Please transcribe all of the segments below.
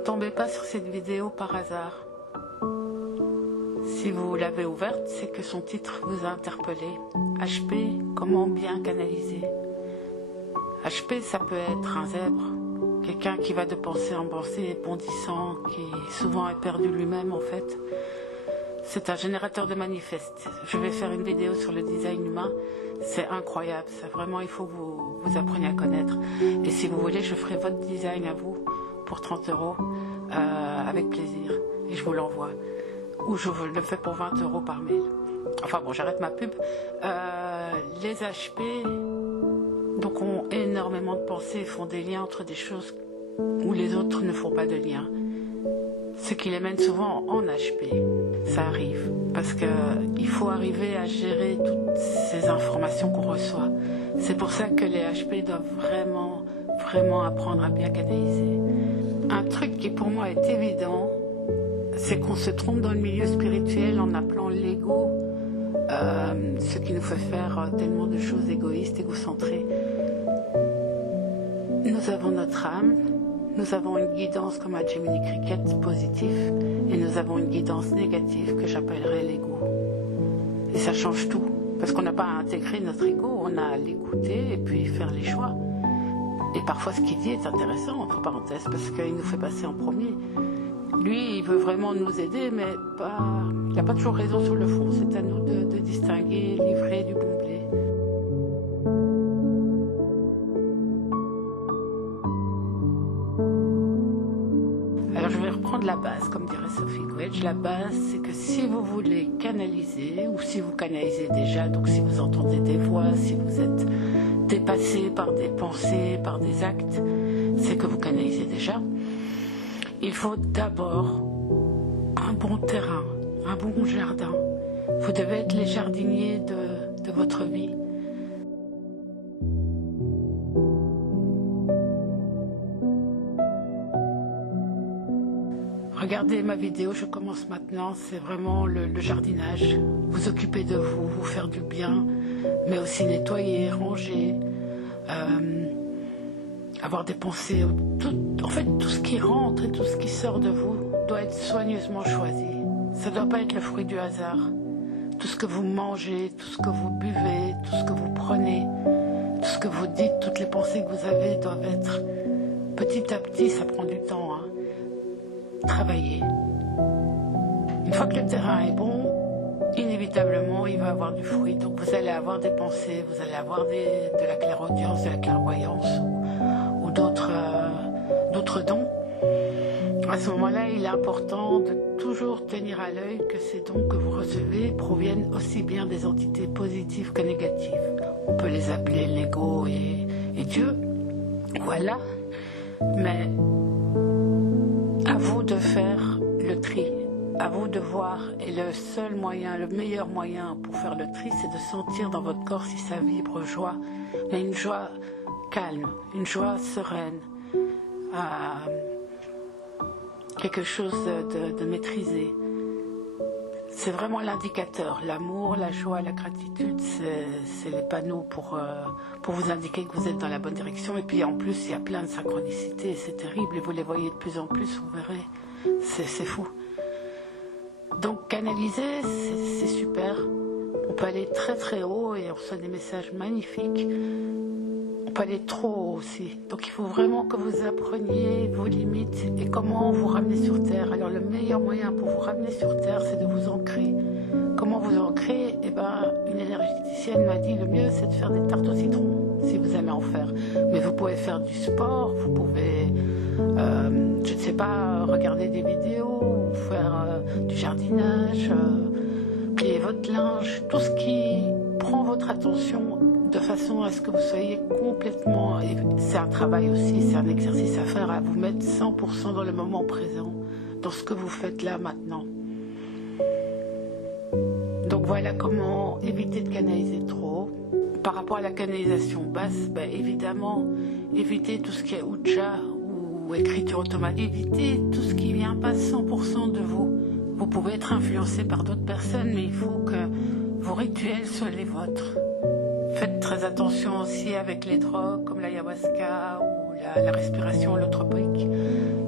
ne tombez pas sur cette vidéo par hasard. Si vous l'avez ouverte, c'est que son titre vous a interpellé. HP, comment bien canaliser? HP, ça peut être un zèbre, quelqu'un qui va de pensée en pensée, bondissant, qui souvent est perdu lui-même en fait. C'est un générateur de manifestes. Je vais faire une vidéo sur le design humain. C'est incroyable, ça vraiment il faut que vous appreniez à connaître. Et si vous voulez, je ferai votre design à vous pour 30 € avec plaisir. Et je vous l'envoie. Ou je vous le fais pour 20 € par mail. Enfin bon, j'arrête ma pub. Les HP donc ont énormément de pensées, font des liens entre des choses où les autres ne font pas de lien. Ce qui les mène souvent en HP. Ça arrive. Parce qu'il faut arriver à gérer toutes ces informations qu'on reçoit. C'est pour ça que les HP doivent vraiment apprendre à bien canaliser. Un truc qui pour moi est évident, c'est qu'on se trompe dans le milieu spirituel en appelant l'ego ce qui nous fait faire tellement de choses égoïstes, égocentrées. Nous avons notre âme, nous avons une guidance comme un Jiminy Cricket positif et nous avons une guidance négative que j'appellerais l'ego. Et ça change tout, parce qu'on n'a pas à intégrer notre ego, on a à l'écouter et puis faire les choix. Et parfois ce qu'il dit est intéressant, entre parenthèses, parce qu'il nous fait passer en premier. Lui, il veut vraiment nous aider, mais il n'a pas toujours raison sur le fond. C'est à nous de distinguer l'ivraie du bon blé. Alors je vais reprendre la base, comme dirait Sophie Gouetch. La base, c'est que si vous voulez canaliser, ou si vous canalisez déjà, donc si vous entendez des voix, si vous êtes dépassé par des pensées, par des actes, c'est que vous canalisez déjà. Il faut d'abord un bon terrain, un bon jardin. Vous devez être les jardiniers de votre vie. Regardez ma vidéo, je commence maintenant, c'est vraiment le jardinage. Vous occuper de vous, vous faire du bien, mais aussi nettoyer, ranger, avoir des pensées. En fait, tout ce qui rentre et tout ce qui sort de vous doit être soigneusement choisi. Ça ne doit pas être le fruit du hasard. Tout ce que vous mangez, tout ce que vous buvez, tout ce que vous prenez, tout ce que vous dites, toutes les pensées que vous avez doivent être petit à petit, ça prend du temps, hein. Travailler. Une fois que le terrain est bon, inévitablement, il va avoir du fruit. Donc vous allez avoir des pensées, vous allez avoir de la clairaudience, de la clairvoyance ou d'autres dons. À ce moment-là, il est important de toujours tenir à l'œil que ces dons que vous recevez proviennent aussi bien des entités positives que négatives. On peut les appeler l'ego et Dieu, voilà. Mais à vous de faire le tri, à vous de voir. Et le seul moyen, le meilleur moyen pour faire le tri, c'est de sentir dans votre corps si ça vibre joie. Mais une joie calme, une joie sereine. Quelque chose de maîtrisé. C'est vraiment l'indicateur. L'amour, la joie, la gratitude, c'est les panneaux pour vous indiquer que vous êtes dans la bonne direction. Et puis en plus, il y a plein de synchronicités, c'est terrible. Et vous les voyez de plus en plus, vous verrez. C'est fou. Donc canaliser, c'est super. On peut aller très très haut et on reçoit des messages magnifiques. On peut aller trop haut aussi. Donc il faut vraiment que vous appreniez vos limites et comment vous ramener sur Terre. Alors le meilleur moyen pour vous ramener sur Terre, c'est de vous ancrer. Comment vous ancrer? Eh ben, une énergéticienne m'a dit le mieux, c'est de faire des tartes au citron, si vous aimez en faire. Mais vous pouvez faire du sport, vous pouvez, je ne sais pas, regarder des vidéos, ou faire du jardinage, plier votre linge, tout ce qui prend votre attention de façon à ce que vous soyez complètement, et c'est un travail aussi, c'est un exercice à faire, à vous mettre 100% dans le moment présent, dans ce que vous faites là maintenant. Donc voilà comment éviter de canaliser trop. Par rapport à la canalisation basse, ben évidemment, évitez tout ce qui est Ouija ou écriture automatique, évitez tout ce qui vient pas 100% de vous. Vous pouvez être influencé par d'autres personnes, mais il faut que vos rituels soient les vôtres. Faites très attention aussi avec les drogues comme l'ayahuasca ou la respiration holotropique.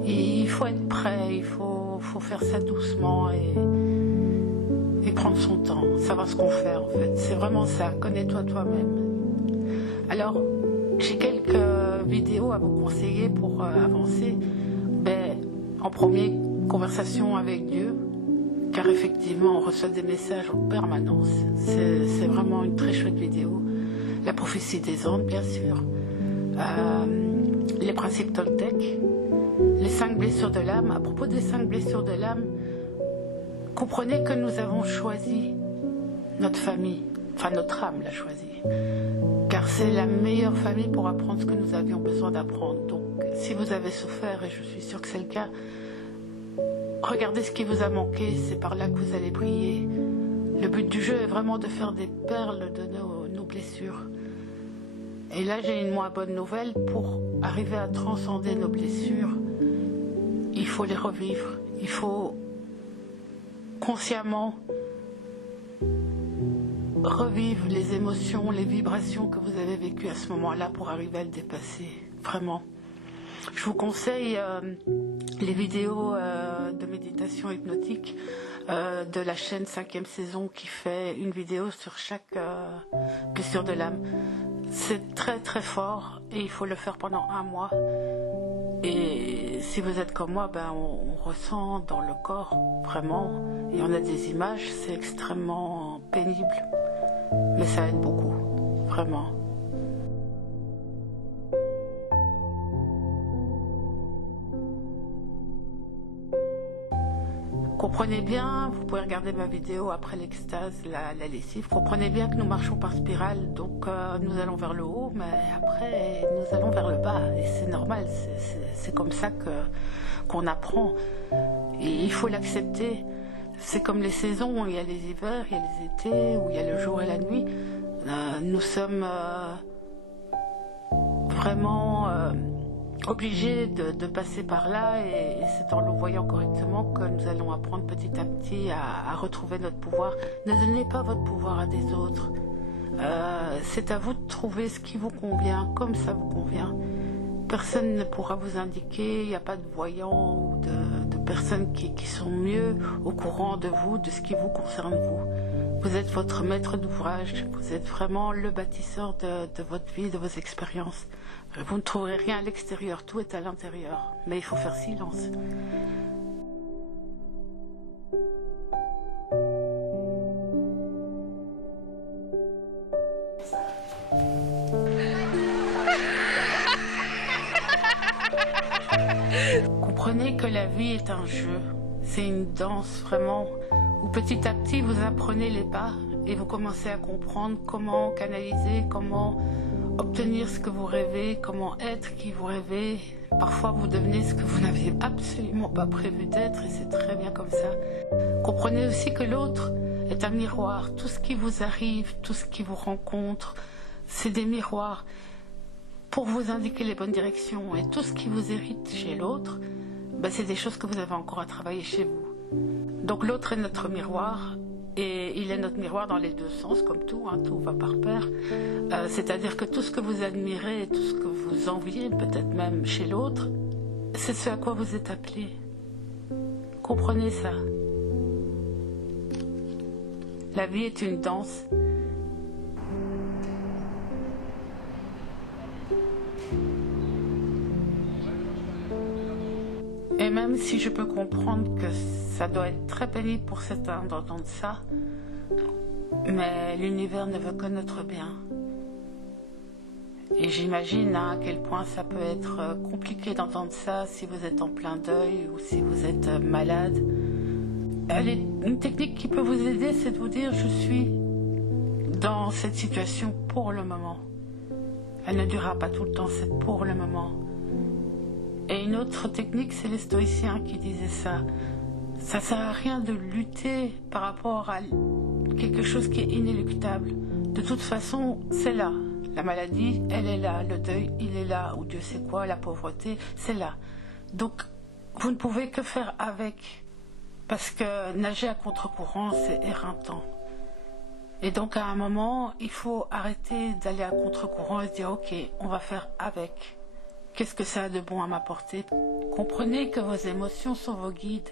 Et il faut être prêt, il faut faire ça doucement et prendre son temps, savoir ce qu'on fait en fait. C'est vraiment ça, connais-toi toi-même. Alors, j'ai quelques vidéos à vous conseiller pour avancer. En premier, conversation avec Dieu, car effectivement on reçoit des messages en permanence. C'est vraiment une très chouette vidéo. La prophétie des ondes, bien sûr. Les principes Toltec. Les 5 blessures de l'âme. À propos des 5 blessures de l'âme, comprenez que nous avons choisi notre famille. Enfin, notre âme l'a choisi. Car c'est la meilleure famille pour apprendre ce que nous avions besoin d'apprendre. Donc, si vous avez souffert, et je suis sûre que c'est le cas, regardez ce qui vous a manqué, c'est par là que vous allez briller. Le but du jeu est vraiment de faire des perles de nos blessures. Et là, j'ai une moins bonne nouvelle. Pour arriver à transcender nos blessures, il faut les revivre. Il faut consciemment revivre les émotions, les vibrations que vous avez vécues à ce moment-là pour arriver à le dépasser. Vraiment. Je vous conseille les vidéos de méditation hypnotique de la chaîne 5e saison qui fait une vidéo sur chaque blessure de l'âme. C'est très très fort et il faut le faire pendant 1 mois. Et si vous êtes comme moi, on ressent dans le corps vraiment, et on a des images, c'est extrêmement pénible. Mais ça aide beaucoup, vraiment. Comprenez bien, vous pouvez regarder ma vidéo après l'extase, la lessive. Comprenez bien que nous marchons par spirale, donc nous allons vers le haut, mais après nous allons vers le bas. Et c'est normal, c'est comme ça qu'on apprend. Et il faut l'accepter. C'est comme les saisons, il y a les hivers, il y a les étés, où il y a le jour et la nuit. Nous sommes vraiment obligés de passer par là, et c'est en le voyant correctement que nous allons apprendre petit à petit à retrouver notre pouvoir. Ne donnez pas votre pouvoir à des autres. C'est à vous de trouver ce qui vous convient, comme ça vous convient. Personne ne pourra vous indiquer, il n'y a pas de voyants ou de personnes qui sont mieux au courant de vous, de ce qui vous concerne vous. Vous êtes votre maître d'ouvrage, vous êtes vraiment le bâtisseur de votre vie, de vos expériences. Vous ne trouverez rien à l'extérieur, tout est à l'intérieur. Mais il faut faire silence. Comprenez que la vie est un jeu, c'est une danse vraiment, où petit à petit vous apprenez les pas et vous commencez à comprendre comment canaliser, comment obtenir ce que vous rêvez, comment être qui vous rêvez. Parfois vous devenez ce que vous n'aviez absolument pas prévu d'être, et c'est très bien comme ça. Comprenez aussi que l'autre est un miroir, tout ce qui vous arrive, tout ce qui vous rencontre, c'est des miroirs pour vous indiquer les bonnes directions, et tout ce qui vous hérite chez l'autre, c'est des choses que vous avez encore à travailler chez vous. Donc l'autre est notre miroir, et il est notre miroir dans les deux sens, comme tout, tout va par pair. C'est-à-dire que tout ce que vous admirez, tout ce que vous enviez, peut-être même chez l'autre, c'est ce à quoi vous êtes appelé. Comprenez ça. La vie est une danse. Et même si je peux comprendre que ça doit être très pénible pour certains d'entendre ça, mais l'univers ne veut que notre bien. Et j'imagine à quel point ça peut être compliqué d'entendre ça si vous êtes en plein deuil ou si vous êtes malade. Une technique qui peut vous aider, c'est de vous dire: je suis dans cette situation pour le moment. Elle ne durera pas tout le temps, c'est pour le moment. Et une autre technique, c'est les stoïciens qui disaient ça. Ça sert à rien de lutter par rapport à quelque chose qui est inéluctable. De toute façon, c'est là. La maladie, elle est là. Le deuil, il est là. Ou Dieu sait quoi, la pauvreté, c'est là. Donc, vous ne pouvez que faire avec. Parce que nager à contre-courant, c'est éreintant. Et donc, à un moment, il faut arrêter d'aller à contre-courant et se dire: ok, on va faire avec. Qu'est-ce que ça a de bon à m'apporter? Comprenez que vos émotions sont vos guides.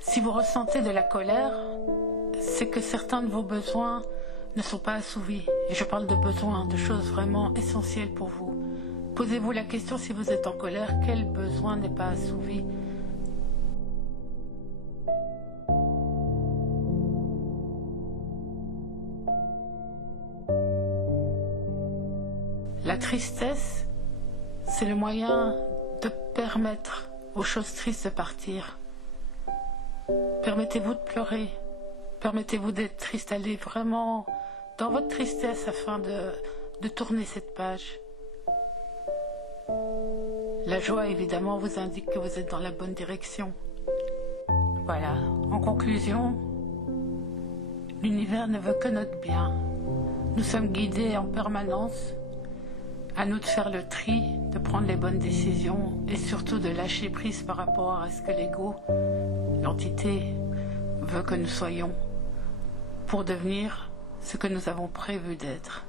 Si vous ressentez de la colère, c'est que certains de vos besoins ne sont pas assouvis. Et je parle de besoins, de choses vraiment essentielles pour vous. Posez-vous la question, si vous êtes en colère, quel besoin n'est pas assouvi? La tristesse, c'est le moyen de permettre aux choses tristes de partir. Permettez-vous de pleurer, permettez-vous d'être triste, allez vraiment dans votre tristesse afin de tourner cette page. La joie, évidemment, vous indique que vous êtes dans la bonne direction. Voilà, en conclusion, l'univers ne veut que notre bien. Nous sommes guidés en permanence. À nous de faire le tri, de prendre les bonnes décisions et surtout de lâcher prise par rapport à ce que l'ego, l'entité, veut que nous soyons pour devenir ce que nous avons prévu d'être.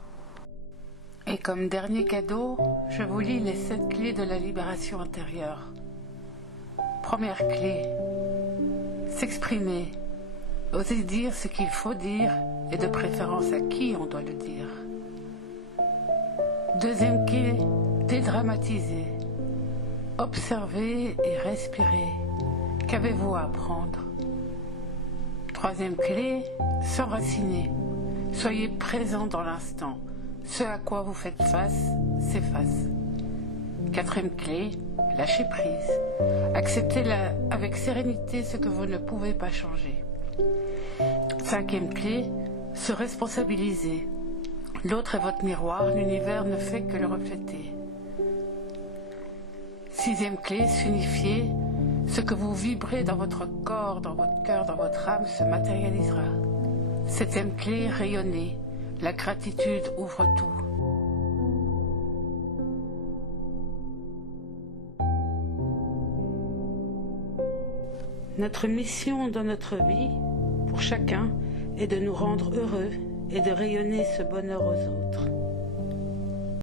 Et comme dernier cadeau, je vous lis les 7 clés de la libération intérieure. Première clé, s'exprimer, oser dire ce qu'il faut dire et de préférence à qui on doit le dire. Deuxième clé, dédramatiser, observer et respirer. Qu'avez-vous à apprendre? Troisième clé, s'enraciner. Soyez présent dans l'instant. Ce à quoi vous faites face s'efface. Quatrième clé, lâcher prise. Acceptez avec sérénité ce que vous ne pouvez pas changer. Cinquième clé, se responsabiliser. L'autre est votre miroir, l'univers ne fait que le refléter. Sixième clé, s'unifier. Ce que vous vibrez dans votre corps, dans votre cœur, dans votre âme se matérialisera. Septième clé, rayonner. La gratitude ouvre tout. Notre mission dans notre vie, pour chacun, est de nous rendre heureux et de rayonner ce bonheur aux autres.